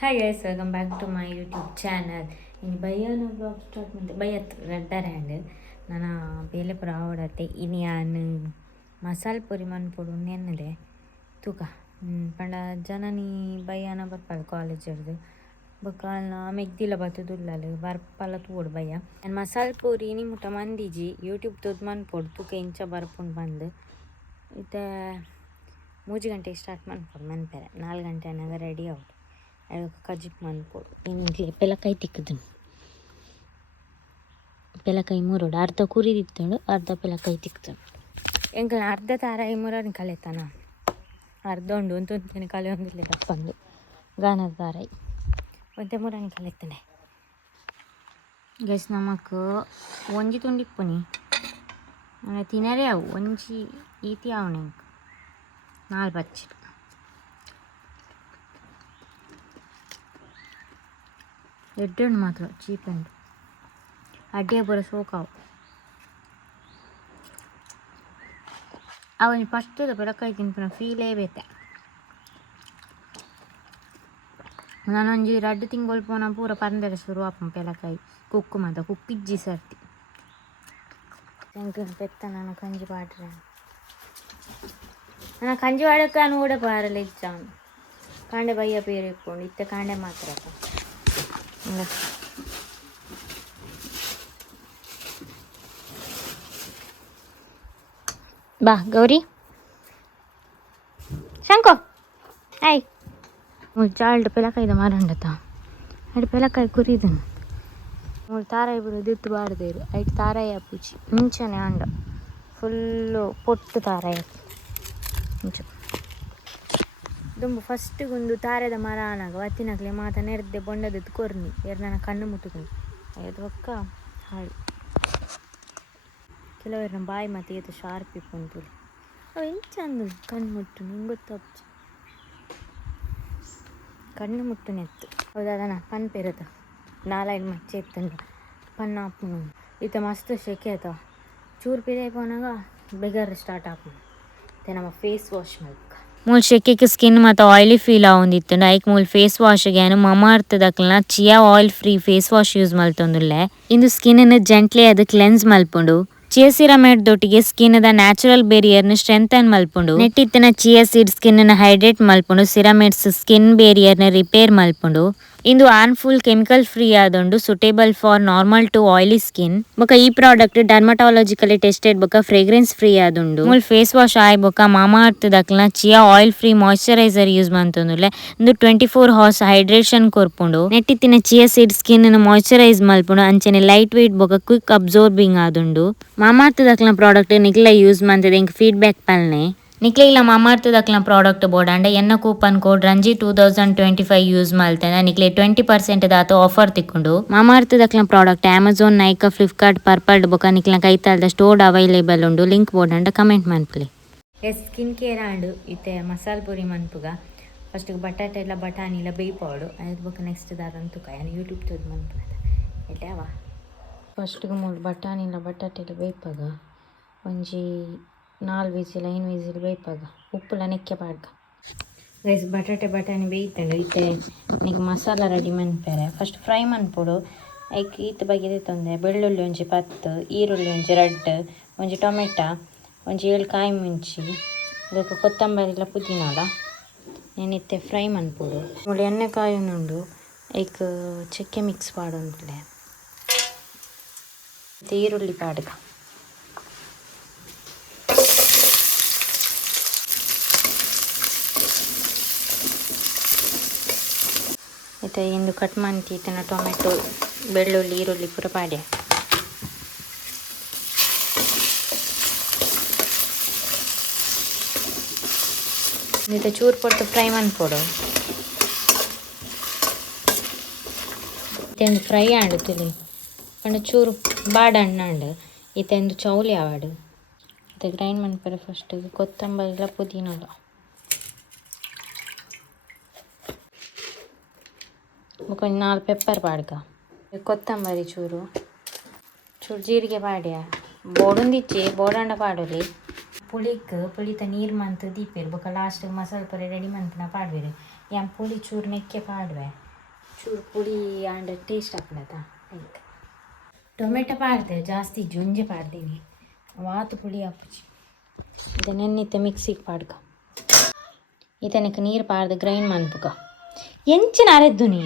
Hi guys, welcome back to my YouTube channel. In bayana vlog start mante bayat redda hand. Nana bele pravadate ini anu masal puri man podu nennade tuka. Panda janani bayana barpal college erdu. Bakalna megdila batu dullalu barpala tuod baya. And masal puri ni muta mandiji YouTube tod man podu tuka incha barpun bandu. Ite 3 ಗಂಟೆ start ಮಾಡ್ಕೊಂಡು ಮನ್ಪೆರೆ 4 ಗಂಟೆ ಅನ್ನಾಗ ready out ಅದಕ್ಕೆ ಕಜಿಪ್ ಮನ್ಪೋಡು ಇನ್ನಿಗೆ ಪೆಲಕಾಯಿ ತಿಕ್ಕದನು ಪೆಲಕಾಯಿ ಮೂರೋಡು ಅರ್ಧ ಕುರಿದಿತ್ತೋಡು ಅರ್ಧ ಪೆಲಕಾಯಿ ತಿಕ್ತನು ಎಂಕಲ್ ಅರ್ಧ ತಾರ ಮೂರని ಕಲೆತಾನ ಅರ್ಧ ಉಂಡು ಒಂತೊಂದು ಕಲೆ ಒಂದಿಲ್ಲ ತಪ್ಪಂದು ಗಾನದ ತಾರಾಯಿ ಒಂತೆ ಮೂರని ಕಲೆತಾನೆ ಗೈಸ್ ನಮಕ್ ಒಂಜಿ ತುಂಡಿಪ್ಪುನಿ ತಿನ್ನರೇ ಅವು ಒಂಜಿ ಈತಿ ಅವನೆ 4 ಬಚ್ಚಿ ಎಡ್ಡೆಣ್ಣು ಮಾತ್ರ ಚೀಪ್ ಉಂಟು ಅಡ್ಡಿಯ ಬರೋ ಸೋಕಾವು ಅವನಿ ಫಸ್ಟದ ಬೆಳಕಾಯಿ ತಿನ್ಪುನ ಫೀಲೇ ಬೇತೆ ನಾನೊಂಜಿ 2 ತಿಂಗಳು ಪೋನ ಪೂರ ಪಂದರ ಶುರು ಆಪು ಬೆಳಕಾಯಿ ಕುಕ್ಕು ಮಾತ ಕುಕ್ಕಿಜ್ಜಿ ಸರ್ತಿ ತೆಂಕಿನ ಪೆತ್ತ ನಾನು ಕಂಜಿ ಪಾಡ್ರೆ ನಾನು ಕಂಜಿ ವಾಡಕ್ಕೆ ನಾನು ಕೂಡ ಪಾರಲ್ಲ ಇಚ್ಚಾನು ಕಾಂಡೆ ಬಯ್ಯ ಪೇರು ಇಟ್ಕೊಂಡು ಇತ್ತೆ ಕಾಂಡೆ ಮಾತ್ರ ಬಾ ಗೌರಿ ಶಂಕೋ ಆಯ್ ಚಾಲ್ಡ್ ಪೆಲಕಾಯ್ದ ಮಾರಂಡತ ಅಡಿ ಪೆಲಕಾಯಿ ಕುರಿದು ಮೂರು ತಾರಾಯಿ ಬಿಡೋದು ಇತ್ತು ಬಾರ್ದೇರು ಐದು ತಾರಾಯಿ ಪೂಚಿ ಮುಂಚೆನೆ ಅಂಡ ಫುಲ್ಲು ಪೊಟ್ಟು ತಾರಾಯಿ ಮುಂಚೆ ದುಂಬು ಫಸ್ಟಿಗೊಂದು ತಾರದ ಮರ ಆನಾಗ ಒತ್ತಿನಕ್ಲೆ ಮಾತ ನೆರೆದೆ ಬೊಂಡದದ್ದು ಕೊರ್ನಿ ಎರಡು ನನ್ನ ಕಣ್ಣು ಮುಟ್ಟುಕೊಂಡು ಅದು ಒಕ್ಕ ಹಾಳು ಕೆಲವರು ನಮ್ಮ ಬಾಯಿ ಮತ್ತೆ ಏತು ಶಾರ್ಪ್ ಇಪ್ಪಂತು ಅವು ಎಂಚ ಅಂದು ಕಣ್ಣು ಮುಟ್ಟು ನಿಂಗೆ ಗೊತ್ತಪ್ಪ ಕಣ್ಣು ಮುಟ್ಟು ನೆತ್ತು ಹೌದು ಅದನ್ನ ಪನ್ ಪೆರದ 4 ಮಚ್ಚೆ ಇತ್ತಂದು ಪನ್ನ ಹಾಪು ಈತ ಮಸ್ತ್ ಶೆಕೆ ಆತ ಚೂರು ಪಿದೆ ಪೋನಾಗ ಬೆಗರ್ ಸ್ಟಾರ್ಟ್ ಆಪು ನಮ್ಮ ಫೇಸ್ ವಾಶ್ ಮಲ್ಕ ಮೂಲ ಶೆಕೆಗೆ ಸ್ಕಿನ್ ಮತ್ತು ಆಯಿಲಿ ಫೀಲ್ ಆವೊಂದಿತ್ತು ಐಕ್ ಮೂಲ ಫೇಸ್ ವಾಶ್ಗೆ ಮಮಾರ್ತ್ ದಕ್ಲನ chia oil free face wash use ಮಲ್ತೊಂದುಲ್ಲೆ ಇಂದು ಸ್ಕಿನ್ ಜೆಂಟ್ಲಿ ಅದು ಕ್ಲೆನ್ಸ್ ಮಲ್ಪುಂಡು ಚಿಯಾ ಸಿರಮೇಟ್ ದೊಟ್ಟಿಗೆ ಸ್ಕಿನ್ ದ ನ್ಯಾಚುರಲ್ ಬೇರಿಯರ್ ಸ್ಟ್ರೆಂಥನ್ ಮಲ್ಪುಂಡು ನೆಟ್ಟಿತ್ತಿನ ಚಿಯಾ ಸೀಡ್ ಸ್ಕಿನ್ ಹೈಡ್ರೇಟ್ ಮಲ್ಪುಂಡು ಸಿರಮೇಟ್ಸ್ ಸ್ಕಿನ್ ಬೇರಿಯರ್ ರಿಪೇರ್ ಮಲ್ಪುಂಡು ಇಂದು ಆರ್ಮ್ಫುಲ್ ಕೆಮಿಕಲ್ ಫ್ರೀ ಆದೊಂಡು suitable for normal to oily skin ಬೊಕ ಈ ಪ್ರಾಡಕ್ಟ್ ಡರ್ಮಟಾಲಜಿಕಲಿ ಟೆಸ್ಟೆಡ್ ಬೊಕ ಫ್ರೇಗ್ರೆನ್ಸ್ ಫ್ರೀ ಆದುಂಡು ಮೂಲ ಫೇಸ್ ವಾಶ್ ಆಯ್ ಬೊಕ ಮಮಾಅರ್ತ್ ದಕ್ಲನ chia oil free moisturiser use ಮಂತೊಂದುಲ್ಲೆ ಇಂದು 24 hours ಹೈಡ್ರೇಷನ್ ಕೊರ್ಪುಂಡು ನೆಟ್ಟಿತ್ತಿನ ಚಿಯಾ ಸೀಡ್ ಸ್ಕಿನ್ ಮಾಯಿಶ್ಚರೈಸ್ ಮಲ್ಪುಂಡು ಅಂಚನೆ ಲೈಟ್ ವೇಟ್ ಬೊಕ ಕ್ವಿಕ್ ಅಬ್ಸರ್ಬಿಂಗ್ ಆದುಂಡು ಮಮಾಅರ್ತ್ ದಕ್ಲನ ಪ್ರಾಡಕ್ಟ್ ನಿಕ್ಲ ಯೂಸ್ ಮಂತದ ಇಂಕ್ ಫೀಡ್ಬ್ಯಾಕ್ ಪಲ್ನೆ ನಿಕ್ಲೆಗ್ಲ ಮಮಾಅರ್ತ್ ದಕ್ಲನ ಪ್ರಾಡಕ್ಟ್ ಬೋಡಾಂಡ ಎನ್ನ ಕೂಪನ್ ಕೋಡ್ ರಂಜಿ 2025 ಯೂಸ್ ಮಲ್ತೇನೆ ನಿಕ್ಲೆ 20% ದಾತ ಆಫರ್ ತಿಕ್ಕೊಂಡು ಮಮಾಅರ್ತ್ ದಕ್ಲನ ಪ್ರಾಡಕ್ಟ್ ಅಮೆಜಾನ್ ನೈಕಾ ಫ್ಲಿಪ್ಕಾರ್ಟ್ ಪರ್ಪಲ್ ಬೊಕ ನಿಕ್ಲ ಕೈತಾಲ್ದ ಸ್ಟೋರ್ಡ್ ಅವೈಲೇಬಲ್ ಉಂಡು ಲಿಂಕ್ ಬೋಡಾಂಡ ಕಮೆಂಟ್ ಮನ್ಪುಲಿ ಸ್ಕಿನ್ ಕೇರ್ ಆಂಡ್ ಇತ್ತೆ ಮಸಾಲ ಪುರಿ ಮನ್ಪುಗ ಫಸ್ಟ್ ಬಟಾಟೆ ಎಲ್ಲ ಬಟಾಣಿ ಎಲ್ಲ ಬೇಯ್ಪಾಡು ಅದ್ರ ಬೊಕ ನೆಕ್ಸ್ಟ್ ದಾರಂತುಕ ಏನು ಯೂಟ್ಯೂಬ್ ತೋದು ಮನ್ಪುನ ಎಡ್ಯಾವ ಫಸ್ಟ್ ಮೂರು ಬಟಾಣಿ ಎಲ್ಲ ಬಟಾಟೆ ಎಲ್ಲ ಬೇಯ್ಪಾಗ ಒಂಜಿ 4 ವಿಸಿಲ್ 5 ವಿಸಿಲ್ ಬೇಯ್ಪಾಗ ಉಪ್ಪುಲ ನೆಕ್ಕೆ ಪಾಡ್ಕ ರೈಸ್ ಬಟಾಣಿ ಬೇಯ್ತಂಡು ಇತ್ತೆ ನಿಮಗೆ ಮಸಾಲ ರೆಡಿ ಮನ್ಪೆರೆ ಫಸ್ಟ್ ಫ್ರೈ ಮನ್ಪೊಡು ಐಕ್ ಈತ ಬಗೆದೆ ತೊಂದೆ ಬೆಳ್ಳುಳ್ಳಿ ಒಂಜಿ 10 ಈರುಳ್ಳಿ ಒಂಜಿ 2 ಒಂಜಿ ಟೊಮೆಟ ಒಂಜಿ 7 ಕಾಯಿ ಮುಂಚಿ ಅದಕ್ಕೆ ಕೊತ್ತಂಬರಿ ಎಲ್ಲ ಪುದೀನಾಲ ನೆನಿತ್ತೆ ಫ್ರೈ ಮನ್ಪೊಡು ಮುಳ್ಳಿ ಎಣ್ಣೆ ಕಾಯುನುಂಡು ಐಕ್ ಚಕ್ಕೆ ಮಿಕ್ಸ್ ಪಾಡೊಂದುಲ್ಲೆ ಮತ್ತು ಈರುಳ್ಳಿ ಪಾಡ್ಕ ಮತ್ತು ಇಂದು ಕಟ್ ಮಾಡಿ ಇತ್ತನ ಟೊಮೆಟೊ ಬೆಳ್ಳುಳ್ಳಿ ಈರುಳ್ಳಿ ಪೂರ ಪಾಡ್ಯ ಇದು ಚೂರು ಪೊಟ್ಟು ಫ್ರೈ ಮನ್ಪೊಡು ಇತ್ತೆಂದು ಫ್ರೈ ಆಂಡು ತುಳಿ ಪಂಡ ಚೂರು ಬಾಡಣ್ಣಂಡು ಇತ್ತೆಂದು ಚೌಲಿ ಆವಾಡು ಮತ್ತು ಗ್ರೈಂಡ್ ಮನ್ಪರೆ ಫಸ್ಟ್ ಕೊತ್ತಂಬರಿ ಎಲ್ಲ ಪುದೀನಲ್ಲ ಒಂದು 4 ಪೆಪ್ಪರ್ ಪಾಡ್ಕ ಕೊತ್ತಂಬರಿ ಚೂರು ಜೀರಿಗೆ ಪಾಡ್ಯ ಬೋಡೊಂದಿಚ್ಚಿ ಬೋಡಂಡ ಪಾಡೋಲಿ ಪುಳಿತ ನೀರು ಮಂತ್ ದೀಪೇರು ಬೊಕ ಲಾಸ್ಟ್ ಮಸಾಲ ಪುರಿ ರೆಡಿ ಮಂತ್ನ ಪಾಡ್ವೆರು ಯಾನ್ ಪುಳಿ ಚೂರು ನೆಕ್ಕೆ ಪಾಡ್ವೆ ಚೂರು ಪುಡಿ ಆಂಡ್ ಟೇಸ್ಟ್ ಹಾಕ್ಲತ್ತ ಲೈಕ್ ಟೊಮೆಟೊ ಪಾಡ್ದೆ ಜಾಸ್ತಿ ಜೊಂಜೆ ಪಾಡ್ತೀನಿ ವಾತು ಪುಡಿ ಹಾಪುಚಿ ಇದನ್ನೆನ್ನಿತ್ತ ಮಿಕ್ಸಿಗೆ ಪಾಡ್ಕ ಈತನಕ್ಕೆ ನೀರು ಪಾಡ್ದು ಗ್ರೈಂಡ್ ಮಾಡ್ಬೇಕ ಎಂಚಿನ ಅರೆದ್ದು ನೀ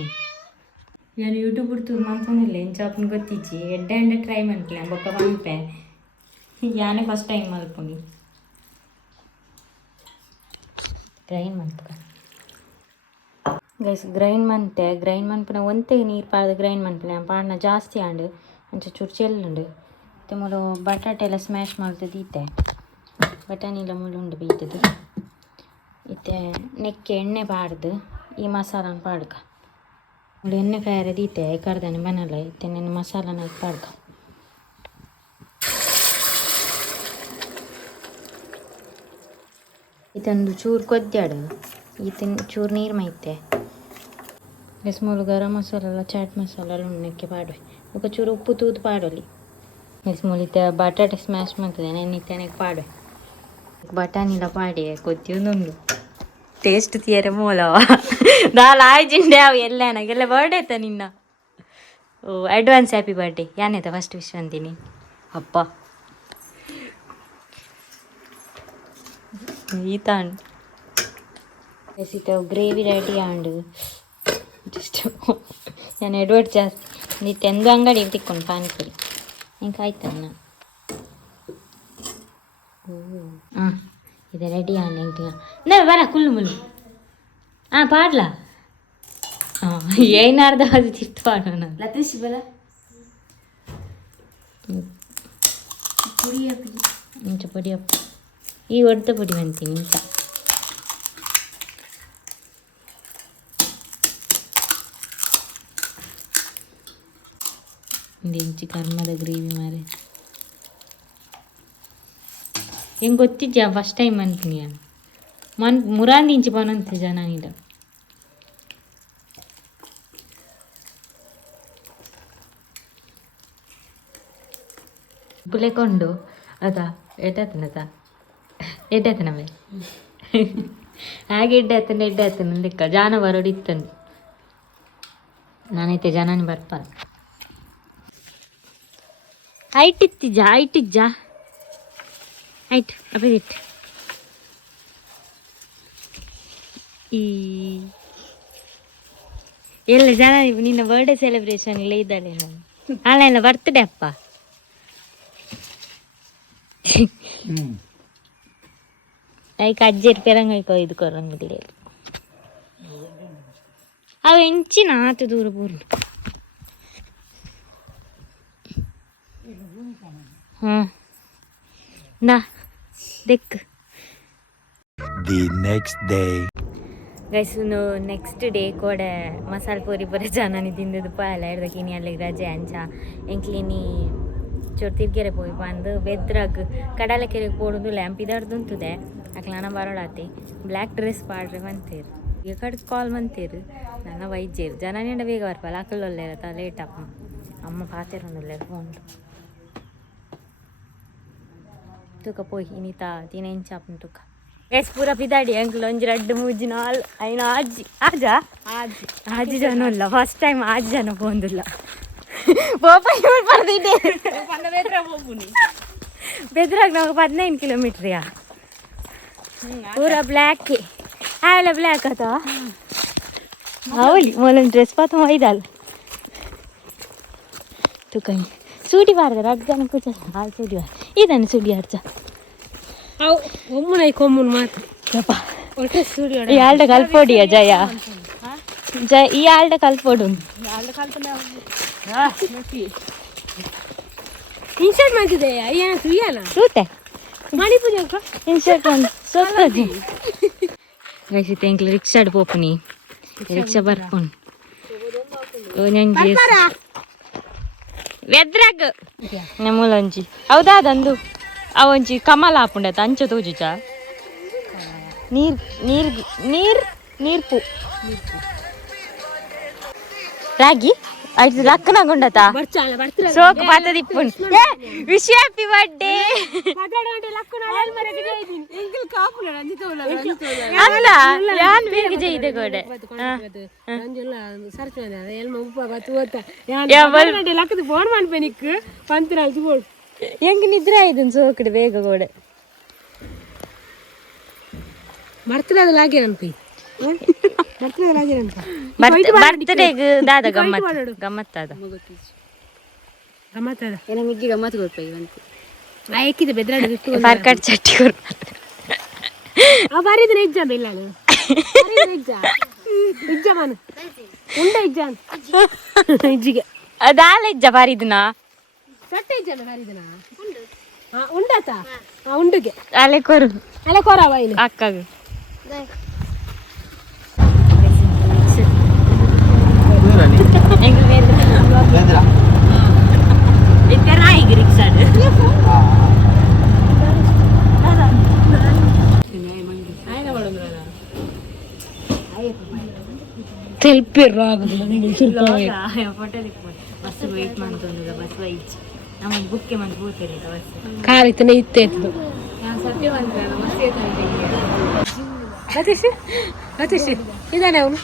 ನಾನು ಯೂಟ್ಯೂಬ್ ಬಿಡ್ತು ಮಾಡ್ಕೊಂಡಿಲ್ಲ ಎಂಚಾಪನ್ ಗೊತ್ತಿಚ್ಚಿ ಎಡ್ಡೆ ಅಂಡೆ ಟ್ರೈ ಮಾಡ್ತಿಲ್ಲ ಬೊಕ್ಕ ಬಂಪೆ ಯಾನೇ ಫಸ್ಟ್ ಟೈಮ್ ಮಲ್ಪುನಿ ಗ್ರೈಂಡ್ ಮಾಡ್ಬೇಕ ಗೈಸ್ ಗ್ರೈಂಡ್ ಮನ್ಪುನ ಒಂತೆಗೆ ನೀರು ಪಾಡ್ದು ಗ್ರೈಂಡ್ ಮನ್ಪುನ ಪಾಡ್ನ ಜಾಸ್ತಿ ಆಂಡು ಅಂಚ ಚೂರು ಚೆಲ್ಲುಂಡು ಮತ್ತೆ ಮೂಲು ಬಟಾಟೆ ಎಲ್ಲ ಸ್ಮ್ಯಾಶ್ ಮಾಡ್ತದೆ ಈತೆ ಬಟಾಣಿ ಎಲ್ಲ ಮುಳ್ಳುಂಡು ಬೀತದು ಇತ್ತೆ ನೆಕ್ಕೆ ಎಣ್ಣೆ ಪಾಡ್ದು ಈ ಮಸಾಲನ ಪಾಡ್ಕ ಮೂಲು ಎಣ್ಣೆ ಕಾಯರ ದೀತೆ ಕರ್ದಾನೆ ಮನೆಲ್ಲ ಇತ್ತೆ ನೆನೆ ಮಸಾಲನ ಪಾಡ್ಕ ಇತ್ತೊಂದು ಚೂರು ಕೊದ್ದಾಡು ಈತಿನ ಚೂರು ನೀರು ಮೈತೆ ಮೂಲು ಗರಂ ಮಸಾಲ ಎಲ್ಲ ಚಾಟ್ ಮಸಾಲ ಎಲ್ಲ ಉಣ್ಣಕ್ಕೆ ಪಾಡುವೆ ఒక ಚೂರು ಉಪ್ಪು ತೂದು ಪಾಡೋಲಿ ಮೂಲಿತ ಬಟಾಟೆ ಸ್ಮ್ಯಾಶ್ ಮಾಡ್ತದೆ ನೆನ್ನಿತ್ತೇನೆಗೆ ಪಾಡುವೆ ಬಟಾಣಿಲ ಪಾಡಿ ಕೊತ್ತಿಯೊಂದೊಂದು ಟೇಸ್ಟ್ ತೀಯರೆ ಮೂಲವ ದಾಲ್ ಆಯ್ಜಿಂಡೆ ಅವು ಎಲ್ಲ ನನಗೆಲ್ಲ ಬರ್ಡೇ ಆಯ್ತಾ ನಿನ್ನ ಓ ಅಡ್ವಾನ್ಸ್ ಹ್ಯಾಪಿ ಬರ್ಡೇ ಯಾನೈತ ಫಸ್ಟ್ ವಿಶ್ ಅಂತೀನಿ ಅಪ್ಪ ಈತ ಎಸಿತಾವು ಗ್ರೇವಿ ರೆಡಿ ಆಂಡು ಜಸ್ಟ್ ನಾನು ಎಡ್ವರ್ಡ್ ಜಾಸ್ತಿ ನಿತ್ಯ ಎಂದು ಅಂಗಡಿ ತಿಕ್ಕೊಂಡು ಪಾನಿಪುರಿ ಹಿಂಗೆ ಆಯ್ತಣ್ಣ ಹಾಂ ಇದು ರೆಡಿ ಆಂಡ್ ಹೆಂಗೆ ನಾ ಬರ ಕುಲ್ಲು ಮುಲ್ಲು ಹಾಂ ಪಾಡ್ಲಾ ಹಾಂ ಏನಾರ್ದ ಅದು ತಿರ್ತು ಪಾಡೋಣ ಲತೀಶ್ ಬಲ ಪುಡಿ ಹಾಕಿ ಇಂಚ ಪುಡಿ ಹಾಕಿ ಈ ಹೊಡೆದ ಪುಡಿ ಬಂತೀನಿ ಇಂಚ ಇಂಚಿ ಕರ್ಮದ ಗ್ರೇವಿ ಮಾರೆ ಹೆಂಗೆ ಗೊತ್ತಿದ್ಯಾ ಫಸ್ಟ್ ಟೈಮ್ ಅನ್ತೀನಿ ನಾನು ಮುರಾಂದಿ ಇಂಚಿ ಪನಂತೆ ಜನ ನೀಡ ಪುಲೆಕೊಂಡು ಅದಾ ಎಡ್ಡಾತನದ ಎಡ್ಡಾತನವೇ ಹಾಗೆ ಎಡ್ಡಾತನ ಲೆಕ್ಕ ಜಾನ ಬರೋಡಿತ್ತಂದು ನಾನೈತೆ ಜನನೇ ಬರ್ಪ ಹೈಟ್ ಇತ್ತಿಜ್ಜ ಹೈಟ್ ಅಪೋಸಿಟ್ ಈ ಎಲ್ಲ ಜನ ನಿನ್ನ ಬರ್ಡೇ ಸೆಲೆಬ್ರೇಷನ್ ಎಲ್ಲ ಇದ್ದಾಳೆ ನಾನು ಅಲ್ಲ ಬರ್ತ್ಡೇ ಅಪ್ಪ ಐಕ್ ಅಜ್ಜೇರ್ ಪೆರಂಗೈಕೋ ಇದು ಕೊರಂಗಿಲ್ಲ ಅವು ಹೆಂಚಿನ ಆತು ದೂರ ಪೂರ್ಣ ಹಾಂ ನಾ ದೆಕ್ The next day. Guys next day ಕೂಡ ಮಸಾಲ ಪೂರಿ ಪೂರ ಜಾನಿ ತಿಂದದ್ದು ಪಾಯಲ್ಲ ಹಿಡ್ದಕ್ಕೆ ಇನಿ ಅಲ್ಲಿಗೆ ರಜೆ ಅಂಚ ಎಂಕ್ಲಿನಿ ಚೂರು ತಿರ್ಗೆರೆ ಪೋಯಿ ಬಂದು ಬೆದ್ರಾಗ ಕಡಲೆಕೆರೆಗೆ ಪೋಡುದು ಲ್ಯಾಂಪ್ ಇದಾರ್ದುಂತದೆ ಅಕ್ಲಾನ ಬರೋಡಾತಿ ಬ್ಲ್ಯಾಕ್ ಡ್ರೆಸ್ ಪಾಡ್ರೆ ಬಂತೀರು ಈ ಕಡೆ ಕಾಲ್ ಬಂತೀರು ನನ್ನ ವೈದ್ಯರು ಜನ ನಿಂಡ ಬೇಗ ಬರ್ಪಲ್ಲ ಅಕ್ಕಲ್ಲೊಲ್ಲೆ ಇರತ್ತ ಲೇಟ್ ಅಪ್ಪ ಅಮ್ಮ ಪಾತಿರೊಂದಿಲ್ಲ ಫೋನ್ ತುಕ ಪೋಯ್ ಇನಿತಾ ತಿನ ಇಂಚಾಪನ್ ತುಕ ಗೈಸ್ ಪೂರ ಪಿದಾಡಿ ಅಂಕಲ್ ಒಂಜಿ ರಡ್ಡು ಮೂಜಿ ನಾಲ್ ಐನ ಆಜಿ ಆಜಾ ಆಜಿ ಜನ ಇಲ್ಲ ಫಸ್ಟ್ ಟೈಮ್ ಆಜಿ ಜನ ಪೋಂದಿಲ್ಲ ಬೆದ್ರಾಗ ನಾವು 15 ಕಿಲೋಮೀಟ್ರಿಯಾ ಪೂರ ಬ್ಲ್ಯಾಕ್ ಆವೆಲ್ಲ ಬ್ಲ್ಯಾಕ್ ಆತ ಅವಲಿ ಮೊದಲೊಂದು ಡ್ರೆಸ್ ಪಾತ ಒಯ್ದಲ್ಲ ತುಕೈ ಸೂಟಿ ಬಾರ್ದಾರ 8 ಜನ ಕೂತ ಹಾಲು ಸೂಟಿ ಬಾರ ಇದನ್ನು ಸುಡಿ ಅರ್ಚ ಒಮ್ಮನ ಕೊಮ್ಮನ ಮಾತು ಯಪ್ಪ ಈ ಆಲ್ಡ ಕಲ್ಪೊಡಿಯ ಜಯ ಈ ಆಲ್ಡ ಕಲ್ಪೊಡು ಇನ್ಶರ್ಟ್ ಮಾಡ್ತಿದ್ದೆಯಾ ಏನು ತುಯ್ಯಲ್ಲ ಸೂತೆ ಮಣಿಪುರಿ ಇನ್ಶರ್ಟ್ ಒಂದು ಸೊತ್ತದಿ ಗೈಸಿತ್ತೆ ಎಂಕ್ಲ ರಿಕ್ಷಾಡ್ ಪೋಪುನಿ ರಿಕ್ಷಾ ಬರ್ಪುನ್ ಒಂಜಿ ವೆದ್ರಾಗ ನಮ್ಮೂಲೊಂಜಿ ಹೌದಾ ಅದಂದು ಅವೊಂಜಿ ಕಮಲ ಹಾಪುಂಡತ ಅಂಚ ತೋಜುಜ ನೀರ್ಪು ರಾಗಿ ಆಯ್ತು ಲಕ್ಕನಾಗುಂಡತ ಸೋಕ್ ಪಾತದ ಇಪ್ಪುನ್ ವಿಶ್ ಹ್ಯಾಪಿ ಬರ್ಡೇ ಅಲ್ಲ ಯಾನ್ ಬೇಗ ಜೈದೆ ಗೋಡೆ ಫೋನ್ ಮಾಡ್ಬೇನಿಕ್ ಪಂತಿರಾಜ್ ಹೆಂಗ್ ನಿದ್ರೆ ಆಯ್ತು ಸೋಕಡೆ ಬೇಗ ಗೋಡೆ ಬರ್ತಿರೋದಲ್ಲಾಗೆ ನನ್ಪಿ ಬರ್ತ್ಡೇಗ್ ದಾದ ಗಮ್ಮತ್ ಅದ ಏನ ಮಿಗ್ಗಿ ಗಮ್ಮತ್ ಕೊಡ್ಪೈ ಆಯ್ಕಿದೆ ಬೆದ್ರಾಡಿ ಫರ್ಕಟ್ ಚಟ್ಟಿ ಬರೀದ್ರೆ ಎಜ್ಜ ಇಲ್ಲ ಇಜ್ಜ ಮಾನು ಉಂಡ ಇಜ್ಜ ಇಜ್ಜಿಗೆ ದಾಲ ಇಜ್ಜ ಬಾರಿದ್ನ ಸಟ್ಟೆ ಇಜ್ಜ ಬಾರಿದನ ಉಂಡಾತ ಉಂಡುಗೆ ಅಲೆ ಕೊರವ ಇಲ್ಲಿ ಅಕ್ಕಗ ಕಾಲಿತನೇ ಇತ್ತೆ ಇದ್ದಾನೆ ಅವನು